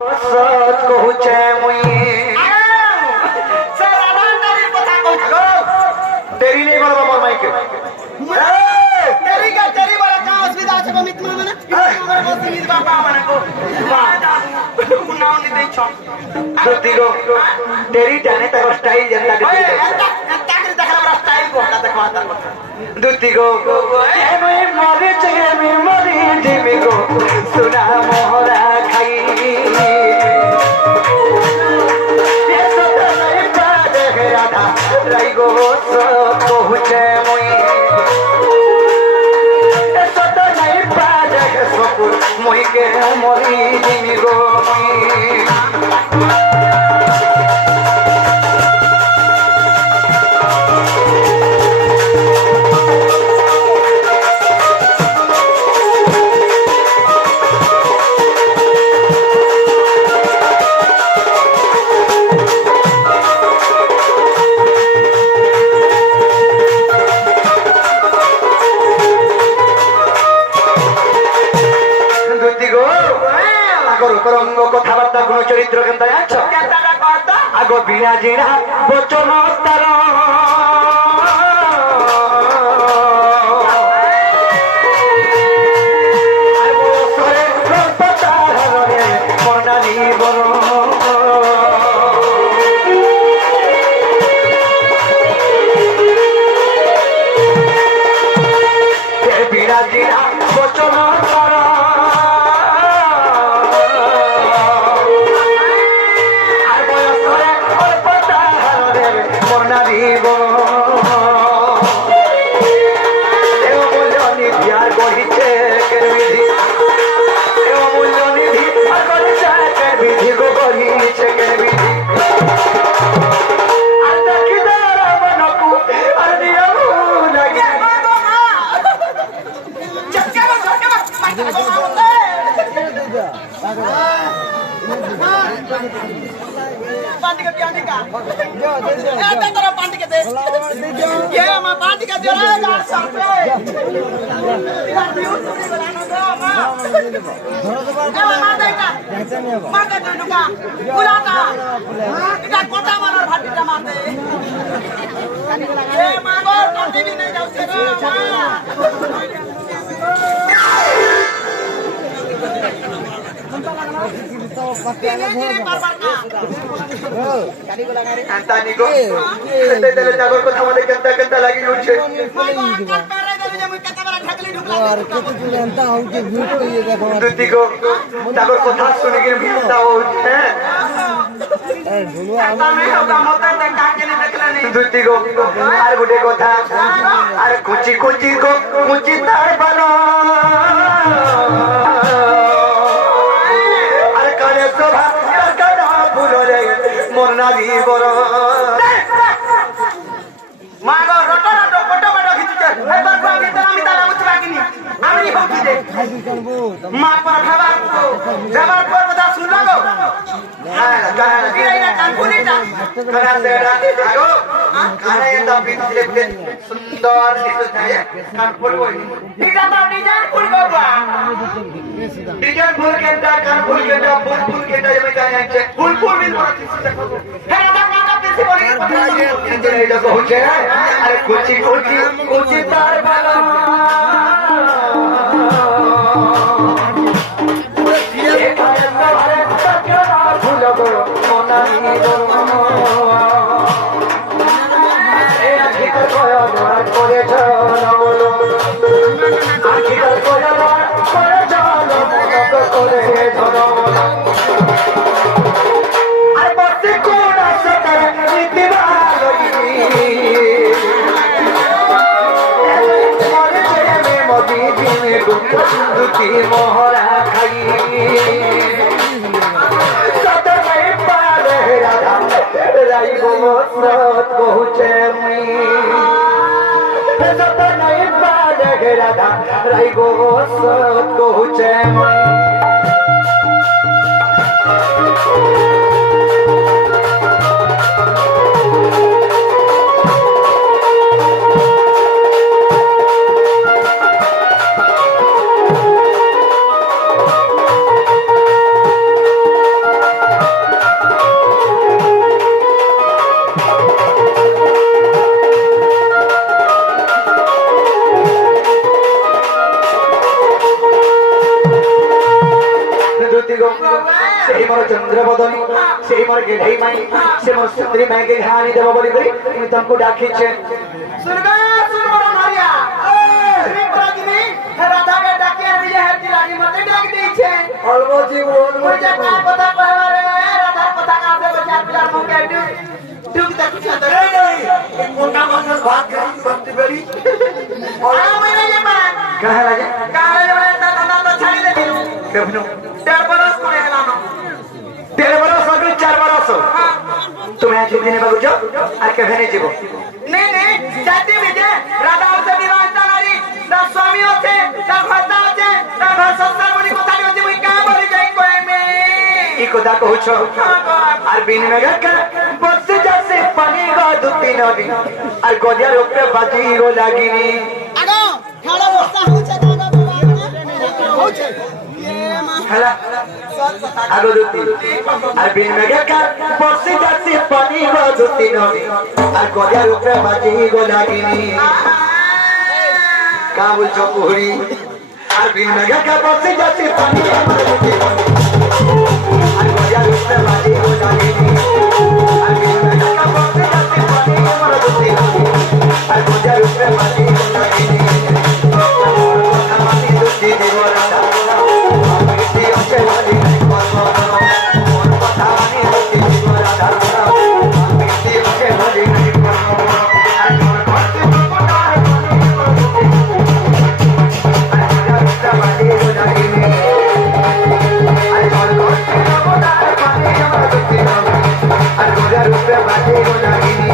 सत कहूचे मुई सर आधार तारीख बता कहू तेरी नहीं बोलबा मोर माइक तेरी वाला का असुविधा छ मित माने हमर बस मित बापा माने को नाउ नि दे छ दुतिगो तेरी जाने तक स्टाइल जनता के ताकि देखला बड़ा स्टाइल को हटा देखवा था दुतिगो ए मुई मरे चगे मी मरी जिमी गो सुना मोहरा खाई ये सत नहीं पादे राधा राई गो सत कहूचे मुई ये सत नहीं पादे सपुर मुई के मरी जिमी गो मुई রঙ্গ কথাবার্তা কোন চরিত্র কেনতা জানছো আগো বিনা জিনা বচন তার বিনা জিনা বচন তার पार्टी का क्या निका ए तेरा पार्टी के दे ये हम पार्टी का दे रहा है गाड़ सामने यार ब्यूट थोड़ी बनाना दो मां मार दे नुका बुलाता इटा कोटा मार भाटी का मार दे ये मां को पार्टी भी नहीं जाऊ से Antanigo, तेरे जागर को थमाने केंता केंता लगी उठे। दुतिगो, जागर को था सुने के भीता उठे। दुतिगो, आर गुडे को था, आर कुची कुची को कुची तार बनो। आर करे सोभा मोरना भी बरो मागो रोटो रोटो फोटो फोटो खिचुचे ए बाबा भीतर আমি তালা বুঝবা কিনি আমি হকি দে মা पर খাবার যাবার পর কথা শুনলা গো হ্যাঁ ইরা কানপুরিটা করা দেড়া আগো আরে এটা পিছলে পিছলে সুন্দর দিশে কানপুর কই এটা তো ডিজাইন ফুল বাবা ডিজাইন ফুল কেনটা কানপুর কেনটা ফুল কেনটা আমি জানি আছে ফুল ফুল মিল হ্যাঁ अरे कुची कुची कुची तार भाला दुखी मोहरा खाई सत नहीं पारे राधा राई गो सत कहूचे मुई सत नहीं पारे राधा राई गो सत कहूचे मुई সেই মোর চন্দ্রবদনী সেই মোর গেঢেই মাই সে মোর সুন্দরী মাইকে ঘানি দেব বলি করি তুমি তমকু ডাকিছে सुनबे सुन बड़ा मारिया श्री प्रगिनी राधा के डाकिया निजे हेती लागी मते डाक दी छे অলবজি বল मुझे का पता कहवा रे राधा पता का से बचा पिला मुके डुक तक कुछ तो रे কোনটা মানুষ ভাগ করি করতে পারি आ मैंने ये पर কাহে লাগে काहे रे दादा तो छाड़ी दे কেবনো 13 बरस करे लानो 13 বরস আগে 4 বরস তুমি আজ দিনে বাবু যাও আর কে ভেনে যাব नहीं नहीं जाती विजय राधा से विवाह नारी ता स्वामी होते ता भर्ता होते ता घर संसार बड़ी কথা होते मुई का बड़ी जाई कोई में এই কথা কହୁছ আর বিন মেঘা বসে যাচ্ছে পানি গো দুতি নদী আর গজার উপরে বাজি গো লাগিনি আগো খাড়া বস্তা হচ্ছে দাদা বাবা হচ্ছে এ মা হেলা আগো দুতি আর বিন মেঘা বসে যাচ্ছে পানি গো দুতি নদী আর গজার উপরে বাজি গো লাগিনি কা বলছো পুরি আর বিন মেঘা বসে যাচ্ছে পানি আমার দুতি নদী আর গজার উপরে বাজি গো লাগিনি আর বিন মেঘা বসে যাচ্ছে পানি আমার দুতি নদী আর গজার উপরে বাজি গো লাগিনি আমি দুতি দিবরা আমি দিওছে বাজি কোন কথা আমি দুতি দিবরা আমি দিওছে বাজি আর কোন কথা বাজি গো লাগিনি আর কোন কথা আমার দুতি নদী আর গজার উপরে বাজি গো লাগিনি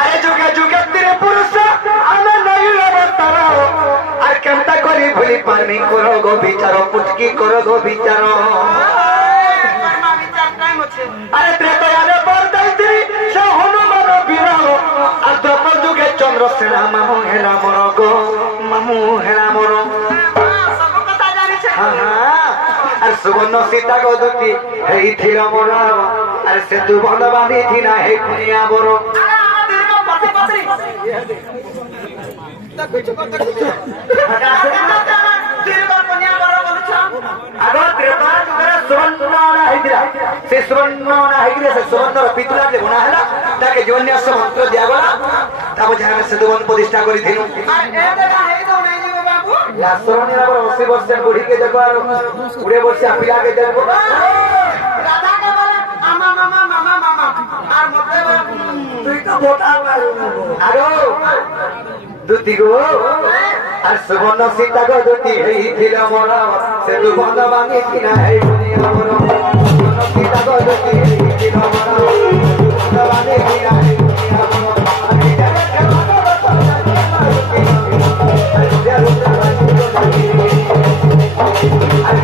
আরে যুগে যুগে তেরে পুরুষ আমি নাই তারা আর কেমতা করি ভুলি পারমি করো গো বিচার পুটকি করো গো বিচার कर्मा विचार टाइम होছে আরে ত্রেতয়ালে বরদাইতি সে হনুমান বিরাহ আর দ্বাপর যুগে চন্দ্রসেনা মামু হেলা মর গো মামু হেলা মর सब কথা জানিছে আর সুবর্ণ সীতা গো দুটি হেই থির মর আর সেতু বন্ধ বাঁধি থিনা হে খুনিয়া বড় আমাদের को पति पत्नी তা কিছু কথা কিছু तेरे को कन्या बड़ा बोलछ আগো ত্রেতা যুগরে সুবর্ণ না হইতিরা সে সুবর্ণ না হইতিরা সে সুবর্ণর পিতলা যে গুণা হেলা তাকে জীবন্যাস মন্ত্র দিয়াগলা তারপর যারা সেতু বন্ধ প্রতিষ্ঠা করি দিনু আর এ দেখা হেই তো নাই জি বাবু লাসরণীর আবার 80 বছর বুড়িকে দেখো আর 20 বছর পিলাকে দেখো রাধা কে বলে আমা মামা মামা মামা আর মতে তুই তো বোটা মারু আরো দুতি গো আর সুবর্ণ সীতা গো দুটি হেই থিল মর সেতু বন্ধ ভাঙি কিনা হেই দুনিয়া মর সুবর্ণ সীতা গো দুটি হেই থিল মর বন্ধ ভাঙি কিনা হেই দুনিয়া মর আমি জানি কেমন আর